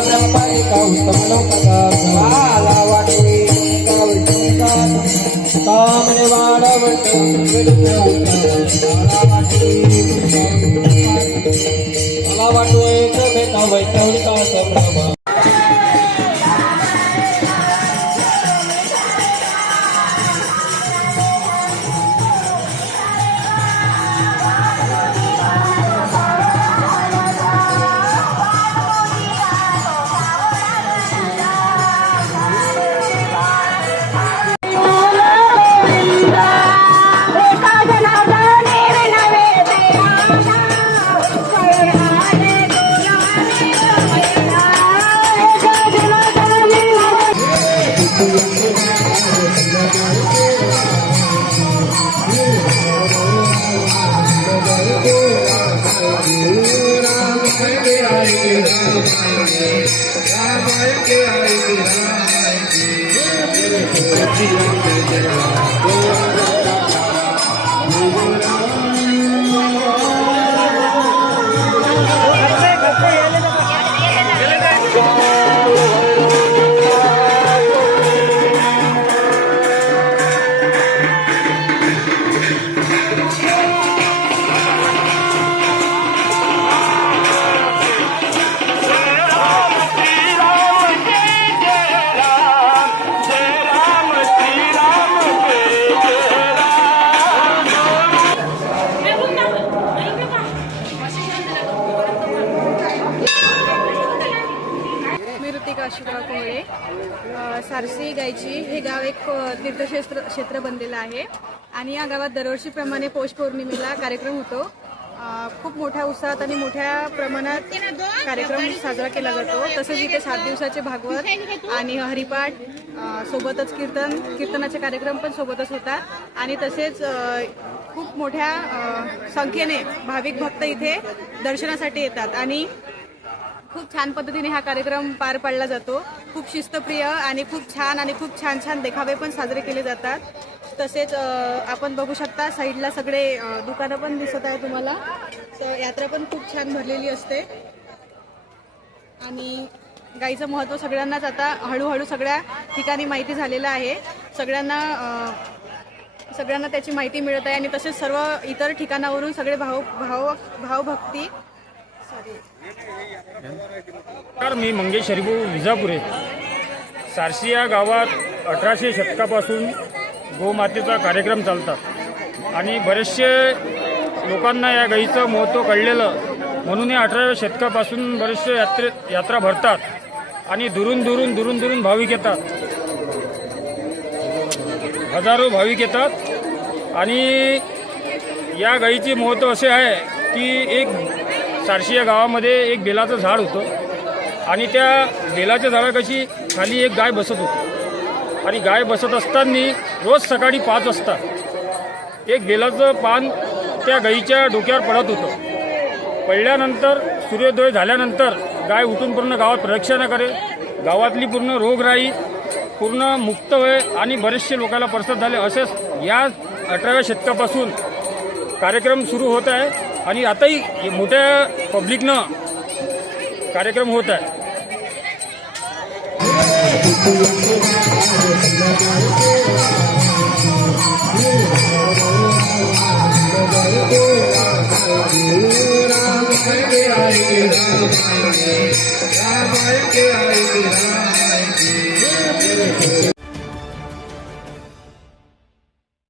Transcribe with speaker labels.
Speaker 1: ब्रह्मायिका उत्तम लोकदा आला वाटे गावठी कामने वाढवट मला वाटोय भेटा वैतवळीचा संभ्रम
Speaker 2: मी ऋतिका अशोकराव कोहळे सारसी गायची हे गाव एक तीर्थक्षेत्र क्षेत्र बनलेलं आहे. आणि या गावात दरवर्षीप्रमाणे पौष पौर्णिमेला कार्यक्रम होतो. खूप मोठ्या उत्साहात आणि मोठ्या प्रमाणात कार्यक्रम साजरा केला जातो. तसेच इथे सात दिवसाचे भागवत आणि हरिपाठ सोबतच कीर्तन कीर्तनाचे कार्यक्रम पण सोबतच होतात. आणि तसेच खूप मोठ्या संख्येने भाविक भक्त इथे दर्शनासाठी येतात. आणि खूप छान पद्धतीने हा कार्यक्रम पार पाडला जातो. खूप शिस्तप्रिय आणि खूप छान आणि खूप छान छान देखावे पण साजरे केले जातात. तसेच आपण बघू शकता साईडला सगळे दुकानं पण दिसत आहे तुम्हाला. तर यात्रा पण खूप छान भरलेली असते. आणि गाईचं महत्त्व सगळ्यांनाच आता हळूहळू सगळ्या ठिकाणी माहिती झालेलं आहे. सगळ्यांना सगळ्यांना त्याची माहिती मिळत आहे आणि तसेच सर्व इतर ठिकाणावरून सगळे भाव भाव भावभक्ती तर
Speaker 3: नमस्कार मी मंगेश हरिभाऊ विजापुरे. सारशी या गावात अठराशे शतकापासून गोमातेचा कार्यक्रम चालतात. आणि बरेचसे लोकांना या गाईचं महत्त्व कळलेलं म्हणून या अठराव्या शतकापासून बरेचसे यात्रे यात्रा भरतात आणि दुरून दुरून दुरून दुरून भाविक येतात. हजारो भाविक येतात. आणि या गाईचे महत्त्व असे आहे की एक सारशी या गावामध्ये एक बेलाचं झाड होतं. आणि त्या बेलाच्या झाडाकशी खाली एक गाय बसत होती. आणि गाय बसत असताना रोज सकाळी पाच वाजता एक बेलाचं पान त्या गाईच्या डोक्यावर पडत होतं. पडल्यानंतर सूर्योदय झाल्यानंतर गाय उठून पूर्ण गावात प्रदक्षिणा करे. गावातली पूर्ण रोगराई पूर्ण मुक्त होय आणि बरेचसे लोकांना प्रसाद झाले. असेच या अठराव्या शतकापासून कार्यक्रम सुरू होत आहे. आणि आताही मोठ्या पब्लिकनं कार्यक्रम होत आहे